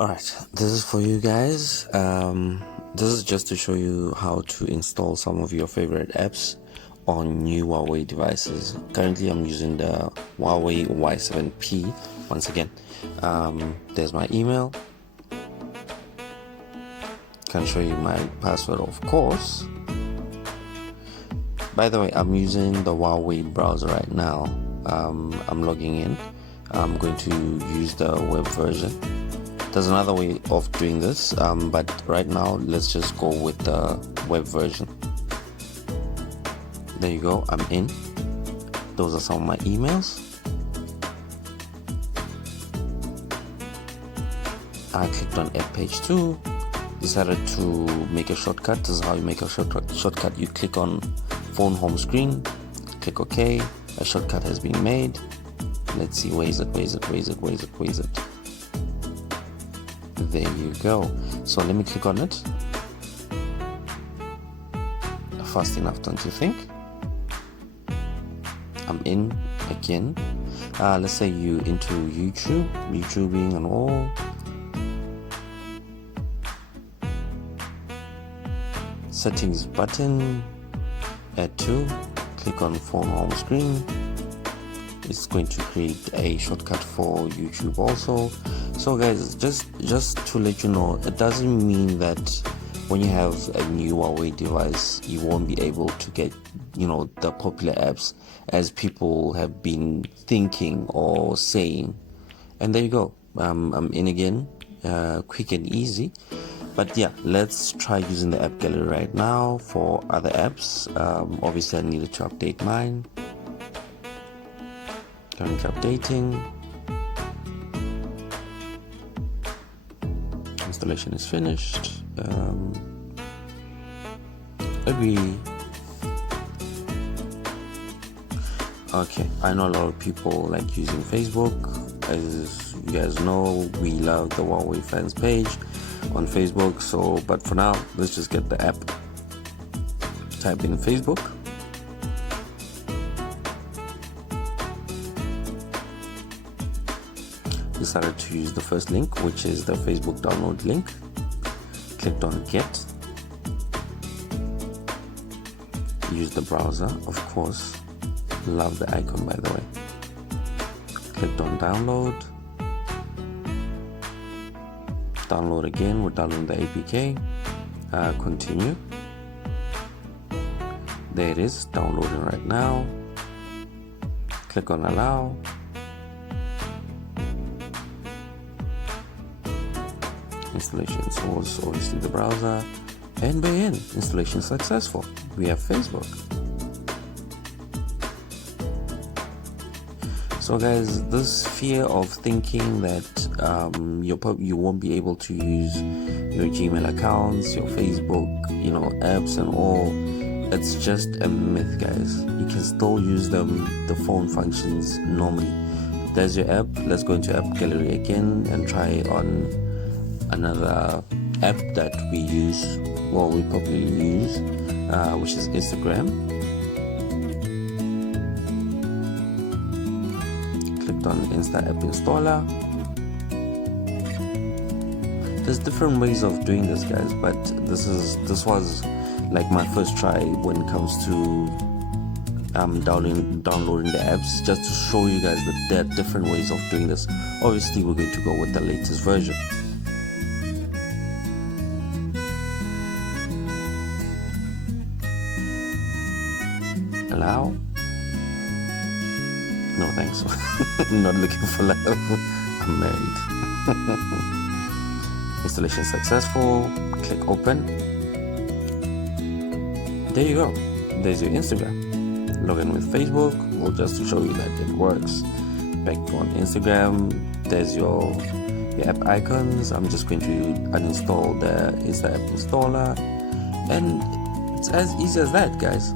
Alright, this is for you guys. This is just to show you how to install some of your favorite apps on new Huawei devices. Currently I'm using the Huawei Y7P. Once again, there's my email. Can show you my password, of course. By the way, I'm using the Huawei browser right now. I'm logging in. I'm going to use the web version. There's another way of doing this, but right now let's just go with the web version. There you go, I'm in. Those are some of my emails. I clicked on app page 2, decided to make a shortcut. This is how you make a shortcut. You click on phone home screen, click OK. A shortcut has been made. Let's see, where is it? There you go. So let me click on it. Fast enough, don't you think? I'm in again. Let's say you into YouTubing and all. Settings button, add to, click on phone home screen. It's going to create a shortcut for YouTube also. So guys, just to let you know, it doesn't mean that when you have a new Huawei device you won't be able to get, the popular apps as people have been thinking or saying. And there you go. I'm in again, quick and easy. But yeah, let's try using the app gallery right now for other apps. Obviously I needed to update mine. Currently updating. Installation is finished. Agree. Okay, I know a lot of people like using Facebook. As you guys know, we love the Huawei fans page on Facebook. So, but for now, let's just get the app. Type in Facebook. Decided to use the first link, which is the Facebook download link. Clicked on get. Use the browser, of course. Love the icon, by the way. Clicked on download. Download again. We're downloading the APK. Continue. There it is, downloading right now. Click on allow. Installation was obviously the browser, and by in, installation successful. We have Facebook. So guys, this fear of thinking that you won't be able to use your Gmail accounts, your Facebook, apps and all, it's just a myth, guys. You can still use them. The phone functions normally. There's your app. Let's go into app gallery again and try on another app that we probably use, which is Instagram. Clicked on Insta app installer. There's different ways of doing this, guys, but this was like my first try when it comes to downloading the apps, just to show you guys that there are different ways of doing this. Obviously we're going to go with the latest version. Allow. No thanks. Not looking for love. I'm married. Installation successful. Click open. There you go. There's your Instagram. Log in with Facebook. Well, just to show you that it works. Back on Instagram. There's your app icons. I'm just going to uninstall the Insta app installer, and it's as easy as that, guys.